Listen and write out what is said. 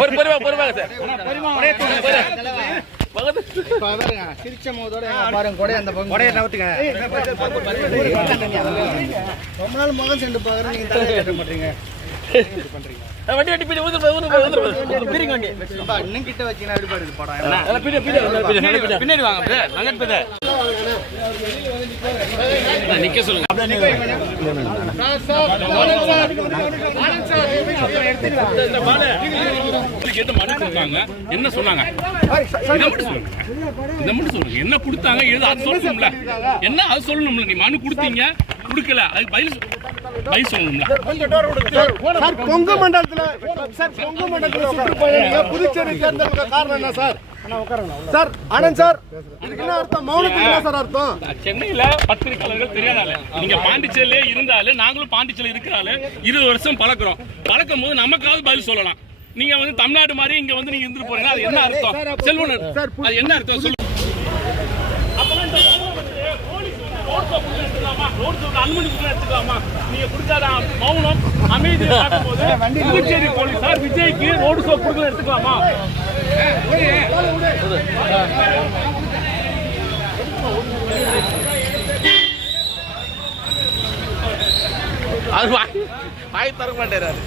பொறு பொறுவா பொறுவாங்க சார். சிரிச்ச மோதோட பாருங்க கொடை அந்த கொடையை நவுத்துங்க. ரொம்ப நாள் முகம் சென்று பாக்குறேன் நீங்க தலையை கட்ட மாட்டீங்க. வண்டி வண்டி பிடி பிரிங்க வண்டி. அப்பா, இன்னும் கிட்ட வச்சீங்கன்னா எப்படி படம்? பிடி பிடி பின்னாடி வாங்க பிடி நிக்க சொல்லுங்க. என்ன சொன்னாங்க? என்ன கொடுத்தாங்க? என்ன அது சொல்லணும்ல. நீ மனு கொடுத்தீங்க கொடுக்கல. அதுக்கு பதில் சார் கொங்கு மண்டலத்துல சார் கொங்கு மண்டலத்துல சுற்றுப்பயணிங்க புதுச்சேரி தேர்ந்தெடுக்க காரணம் என்ன சார்? Sir Anand sir. இதுக்கு என்ன அர்த்தம்? மௌனத்துக்கு என்ன சார் அர்த்தம்? சென்னையில பத்திரிகையாளர்கள் தெரியாதால. நீங்க பாண்டிச்சேரியிலே இருந்தாலும் நாங்களும் பாண்டிச்சேரியில இருக்கிறால இருபது வருஷம் பழக்கிறோம் பழக்கும் போது நமக்காவது பதில் சொல்லலாம். நீங்க வந்து தமிழ்நாடு மாதிரி இங்க வந்து நீங்க இருந்துட்டு போறீங்க. அது என்ன அர்த்தம்? செல்வன் அது என்ன அர்த்தம் சொல்லு அப்பெல்லாம் இந்த மௌனம் வந்து போலீஸ் வந்து ரோட் ஷோ கொடுத்து எடுத்துக்கலாமா? ரோட் கொடுத்து எடுத்துக்கலாமா? நீங்க கொடுக்காத மௌனம்? அமைதியை பார்க்கும்போது புதுச்சேரி போலீசார் விஜய்க்கு ரோடு ஷோ கொடுக்கல எடுத்துக்கலாமா? அது வாய் திறக்க மாட்டேறாரு.